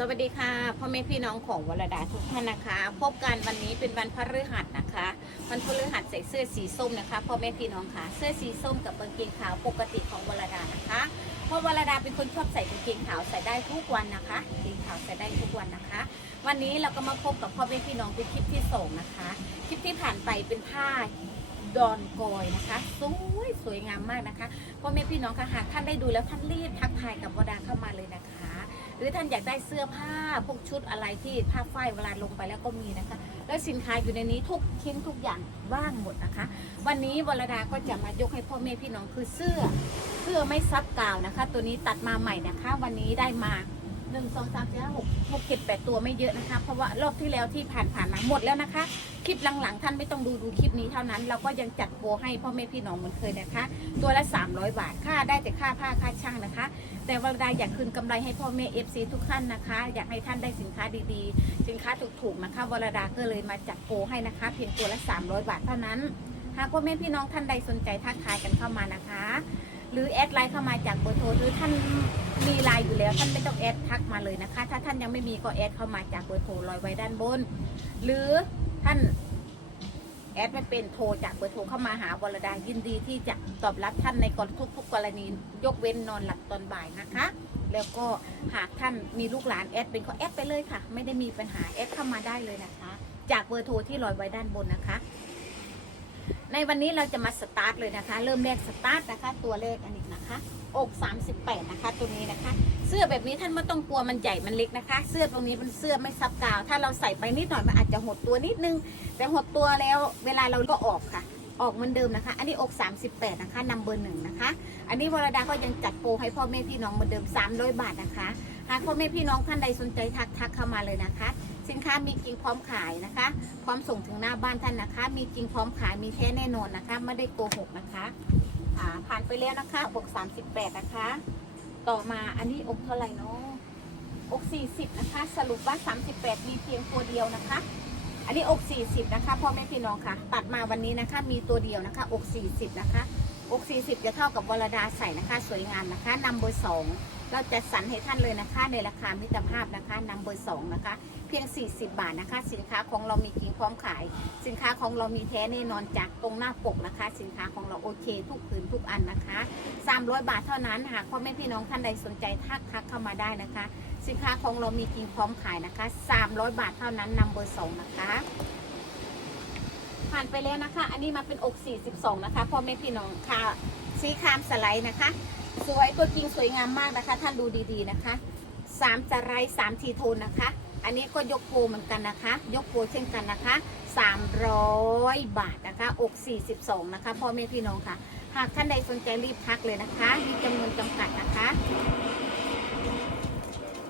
สวัสดีค่ะพ่อแม่พี่น้องของวรดาทุกท่านนะคะ พบกันวันนี้เป็นวันพฤหัสนะคะ วันพฤหัสใส่เสื้อสีส้มนะคะพ่อแม่พี่น้องค่ะ เสื้อสีส้มกับกางเกงขาวปกติของวรดานะคะ เพราะวรดาเป็นคนชอบใส่กางเกงขาวใส่ได้ทุกวันนะคะกางเกงขาวใส่ได้ทุกวันนะคะ วันนี้เราก็มาพบกับพ่อแม่พี่น้องเป็นคลิปที่สองนะคะ คลิปที่ผ่านไปเป็นผ้าดอนกอยนะคะสวยสวยงามมากนะคะพ่อแม่พี่น้องค่ะหากท่านได้ดูแล้วท่านรีบทักทายกับวรดาเข้ามาเลยนะคะ หรือท่านอยากได้เสื้อผ้าพวกชุดอะไรที่ผ้าฝ้ายเวลาลงไปแล้วก็มีนะคะ แล้วสินค้าอยู่ในนี้ทุกชิ้นทุกอย่างว่างหมดนะคะ วันนี้วรดาก็จะมายกให้พ่อแม่พี่น้องคือเสื้อเสื้อไม่ซับกาวนะคะ ตัวนี้ตัดมาใหม่นะคะ วันนี้ได้มา หนึ่งสองสามสี่ห้าหกหกเจ็ดแปดตัวไม่เยอะนะคะ เพราะว่ารอบที่แล้วที่ผ่านผ่านมาหมดแล้วนะคะ คลิปหลังๆ ท่านไม่ต้องดูดูคลิปนี้เท่านั้น เราก็ยังจัดโปรให้พ่อแม่พี่น้องเหมือนเคยนะคะ ตัวละ 300 บาทค่าได้แต่ค่าผ้าค่าช่างนะคะ แต่วรดาอยากคืนกำไรให้พ่อแม่เอฟซีทุกท่านนะคะ อยากให้ท่านได้สินค้าดีๆ สินค้าถูกๆนะคะวรดาก็เลยมาจัดโปรให้นะคะ เพียงตัวละ 300 บาทเท่านั้นหากพ่อแม่พี่น้องท่านใดสนใจทักทายกันเข้ามานะคะ หรือแอดไลน์เข้ามาจากเบอร์โทรหรือท่านมีไลน์อยู่แล้ว ท่านไม่ต้องแอดทักมาเลยนะคะ ถ้าท่านยังไม่มีก็แอดเข้ามาจากเบอร์โทรลอยไว้ด้านบน หรือท่านแอดไม่เป็นโทรจากเบอร์โทรเข้ามาหาวรดายินดีที่จะตอบรับท่านในกรทุกทุกๆกรณียกเว้นนอนหลับตอนบ่ายนะคะ แล้วก็หากท่านมีลูกหลานแอดเป็นก็แอดไปเลยค่ะ ไม่ได้มีปัญหาแอดเข้ามาได้เลยนะคะ จากเบอร์โทรที่ลอยไว้ด้านบนนะคะ ในวันนี้เราจะมาสตาร์ทเลยนะคะ เริ่มแรกสตาร์ทนะคะ ตัวเลขอันนี้นะคะ อก 38 นะคะ ตัวนี้นะคะ เสื้อแบบนี้ท่านไม่ต้องกลัวมันใหญ่มันเล็กนะคะ เสื้อตรงนี้เป็นเสื้อไม่ซับกาว ถ้าเราใส่ไปนิดหน่อยมันอาจจะหดตัวนิดนึง แต่หดตัวแล้วเวลาเราก็ออกค่ะ ออกเหมือนเดิมนะคะ อันนี้อก 38 นะคะนำเบอร์หนึ่งนะคะ อันนี้วรดาก็ยังจัดโปรให้พ่อแม่พี่น้องเหมือนเดิม 300 บาทนะคะ หากพ่อแม่พี่น้องท่านใดสนใจทักทักเข้ามาเลยนะคะ สินค้ามีจริงพร้อมขายนะคะ พร้อมส่งถึงหน้าบ้านท่านนะคะ มีจริงพร้อมขายมีแท้แน่นอนนะคะ ไม่ได้โกหกนะคะอ่าผ่านไปแล้วนะคะอก38นะคะ ต่อมาอันนี้อกเท่าไหร่เนาะอก40นะคะ สรุปว่า38มีเพียงตัวเดียวนะคะ อันนี้อก40นะคะพ่อแม่พี่น้องค่ะ ตัดมาวันนี้นะคะ มีตัวเดียวนะคะ อก40นะคะ อก40 จะเท่ากับวรดาใส่นะคะ สวยงามนะคะนำเบอร์2เราจะสรรให้ท่านเลยนะคะ ในราคามิตรภาพนะคะนำเบอร์2นะคะ เพียง 40 บาทนะคะ สินค้าของเรามีจริงพร้อมขาย สินค้าของเรามีแท้แน่นอนจากตรงหน้าปกนะคะ สินค้าของเราโอเค ทุกผืนทุกอันนะคะ 300 บาทเท่านั้นหากพ่อแม่พี่น้องท่านใดสนใจทักทักเข้ามาได้นะคะ สินค้าของเรามีจริงพร้อมขายนะคะ 300 บาทเท่านั้นนำเบอร์2นะคะ ผ่านไปแล้วนะคะ อันนี้มาเป็นอก 42 นะคะพ่อแม่พี่น้องค่ะสีครามสไลด์นะคะ สวยตัวจริงสวยงามมากนะคะ ท่านดูดีๆนะคะสามสไลด์สามทีโทนนะคะ อันนี้ก็ยกโปรเหมือนกันนะคะ ยกโปรเช่นกันนะคะ 300 บาทนะคะอก 42 นะคะพ่อแม่พี่น้องค่ะ หากท่านใดสนใจรีบทักเลยนะคะ มีจำนวนจำกัดนะคะ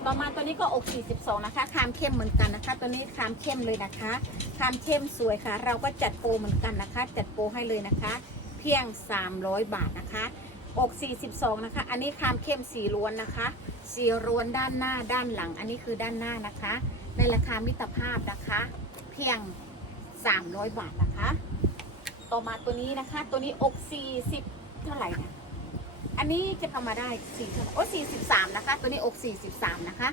ต่อมาตัวนี้ก็อก 42 นะคะ คามเข้มเหมือนกันนะคะ ตัวนี้คามเข้มเลยนะคะ คามเข้มสวยค่ะ เราก็จัดโปรเหมือนกันนะคะ จัดโปรให้เลยนะคะ เพียง 300 บาทนะคะ อก 42 นะคะ อันนี้คามเข้มสีล้วนนะคะ สีล้วนด้านหน้าด้านหลัง อันนี้คือด้านหน้านะคะ ในราคามิตรภาพนะคะ เพียง 300 บาทนะคะ ต่อมาตัวนี้นะคะ ตัวนี้อก 40 เท่าไหร่นะ อันนี้จะเข้ามาได้4เท่าไหร่โอ้43นะคะ ตัวนี้อก43นะคะ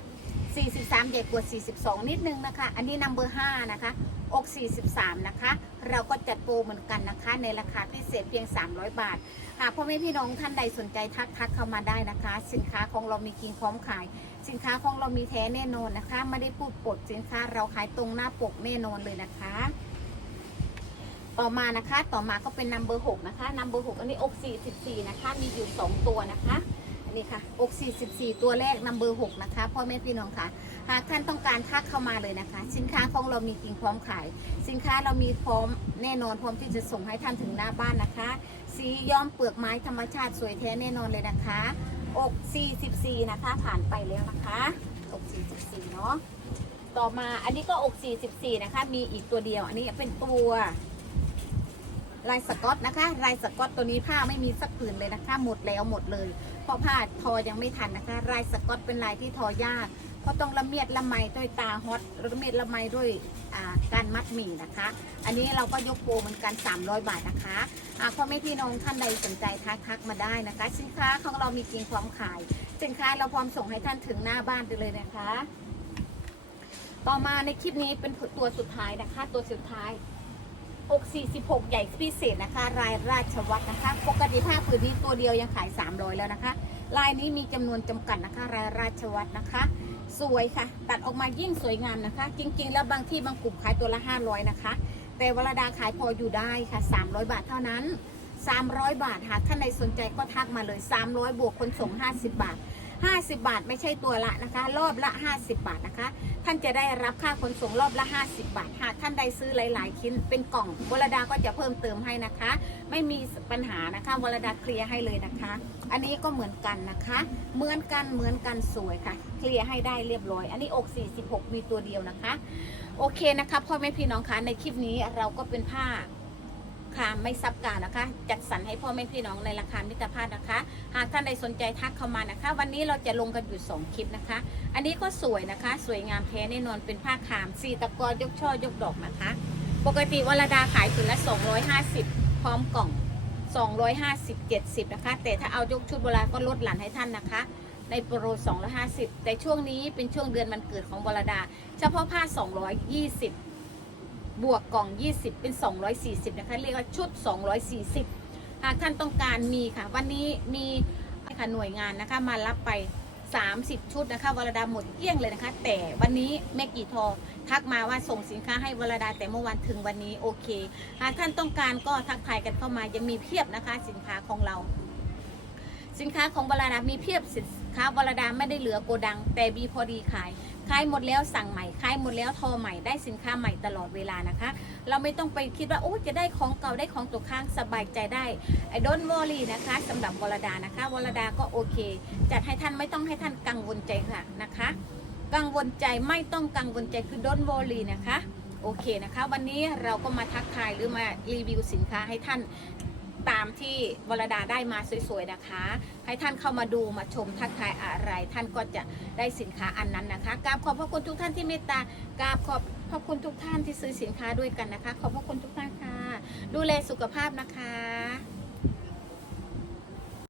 43ใหญ่กว่า42นิดนึงนะคะ อันนี้นัมเบอร์5นะคะ อก43นะคะ เราก็จัดโปรเหมือนกันนะคะ ในราคาพิเศษเพียง300บาท หากพ่อแม่พี่น้องท่านใดสนใจทักทักเข้ามาได้นะคะ สินค้าของเรามีกิงพร้อมขาย สินค้าของเรามีแท้แน่นอนนะคะ ไม่ได้พูดปดสินค้าเราขายตรงหน้าปกแน่นอนเลยนะคะ ต่อมานะคะต่อมาก็เป็นนัมเบอร์6นะคะนัมเบอร์6อันนี้อก44นะคะมีอยู่2ตัวนะคะอันนี้ค่ะอก44ตัวแรกนัมเบอร์6นะคะพ่อแม่พี่น้องค่ะ หากท่านต้องการทักเข้ามาเลยนะคะ สินค้าของเรามีจริงพร้อมขาย สินค้าเรามีพร้อมแน่นอนพร้อมที่จะส่งให้ท่านถึงหน้าบ้านนะคะ สีย้อมเปลือกไม้ธรรมชาติสวยแท้แน่นอนเลยนะคะ อก44นะคะผ่านไปแล้วนะคะอก44เนาะต่อมาอันนี้ก็อก44นะคะ มีอีกตัวเดียว อันนี้เป็นตัว ลายสกอตนะคะ ลายสกอตตัวนี้ผ้าไม่มีสักผืนเลยนะคะ หมดแล้วหมดเลย เพราะผ้าทอยังไม่ทันนะคะ ลายสกอตเป็นลายที่ทอยาก เพราะต้องละเมียดละไมด้วยตาฮอตละเมียดละไมด้วยการมัดหมี่นะคะ อันนี้เราก็ยกโปรเหมือนกัน 300 บาทนะคะอาพ่อแม่พี่น้องท่านใดสนใจทักทักมาได้นะคะ สินค้าของเรามีจริงพร้อมขาย สินค้าเราพร้อมส่งให้ท่านถึงหน้าบ้านไปเลยนะคะ ต่อมาในคลิปนี้เป็นตัวสุดท้ายนะคะ ตัวสุดท้าย อก46 ใหญ่พิเศษนะคะ รายราชวัตรนะคะ ปกติผ้าผืนนี้ตัวเดียวยังขาย 300 แล้วนะคะ ลายนี้มีจำนวนจำกัดนะคะ รายราชวัตรนะคะ สวยค่ะ ตัดออกมายิ่งสวยงามนะคะ จริง ๆ แล้วบางที่บางกลุ่มขายตัวละ 500 นะคะ แต่วลาดาขายพออยู่ได้ค่ะ 300 บาทเท่านั้น 300 บาทหากท่านใดสนใจก็ทักมาเลย 300 บวกคนส่ง 50 บาท 50 บาทไม่ใช่ตัวละนะคะ รอบละ 50 บาทนะคะ ท่านจะได้รับค่าขนส่งรอบละ 50 บาท หากท่านใดซื้อหลาย ๆ ชิ้นเป็นกล่องวลดาก็จะเพิ่มเติมให้นะคะ ไม่มีปัญหานะคะวลดาเคลียร์ให้เลยนะคะ อันนี้ก็เหมือนกันนะคะ เหมือนกันเหมือนกันสวยค่ะ เคลียร์ให้ได้เรียบร้อย อันนี้อก 46 มีตัวเดียวนะคะ โอเคนะคะพ่อแม่พี่น้องคะในคลิปนี้เราก็เป็นผ้า ค่ะไม่ซับการนะคะ จัดสรรให้พ่อแม่พี่น้องในราคามิตรภาพนะคะ หากท่านใดสนใจทักเข้ามานะคะ วันนี้เราจะลงกันอยู่ 2 คลิปนะคะ อันนี้ก็สวยนะคะ สวยงามแท้แน่นอนเป็นผ้าขามสีตะกอยกช่อยกดอกนะคะ ปกติวลดาขายถึงละ 250 พร้อมกล่อง 250 70 นะคะ แต่ถ้าเอายกชุดโบราณก็ลดหลั่นให้ท่านนะคะในโปร250 แต่ช่วงนี้เป็นช่วงเดือนมันเกิดของวลดา เฉพาะผ้า 220 บวกกล่อง 20 เป็น 240 นะคะ เรียกว่าชุด 240 หากท่านต้องการมีค่ะ วันนี้มีค่ะหน่วยงานนะคะมารับไป 30 ชุดนะคะวรดาหมดเกลี้ยงเลยนะคะ แต่วันนี้แม่กี่ทอทักมาว่าส่งสินค้าให้วรดาแต่เมื่อวันถึงวันนี้โอเค หากท่านต้องการก็ทักทายกันเข้ามายังมีเพียบนะคะ สินค้าของเรา สินค้าของวรดามีเพียบสิ ค้าวรดาไม่ได้เหลือโกดัง แต่มีพอดีขายขายหมดแล้วสั่งใหม่ขายหมดแล้วโทรใหม่ได้สินค้าใหม่ตลอดเวลานะคะ เราไม่ต้องไปคิดว่าโอ้จะได้ของเก่าได้ของตกค้างสบายใจได้ไอ้ดอนวอรี่นะคะสำหรับวรดานะคะวรดาก็โอเค จัดให้ท่านไม่ต้องให้ท่านกังวลใจค่ะนะคะ กังวลใจไม่ต้องกังวลใจคือดอนวอรี่นะคะโอเคนะคะ วันนี้เราก็มาทักทายหรือมารีวิวสินค้าให้ท่าน ตามที่วรดาได้มาสวยๆนะคะ ให้ท่านเข้ามาดูมาชมทักทายอะไร ท่านก็จะได้สินค้าอันนั้นนะคะกราบขอบพระคุณทุกท่านที่เมตตากราบขอบพระคุณทุกท่านที่ซื้อสินค้าด้วยกันนะคะ ขอบพระคุณทุกท่านค่ะ ดูแลสุขภาพนะคะ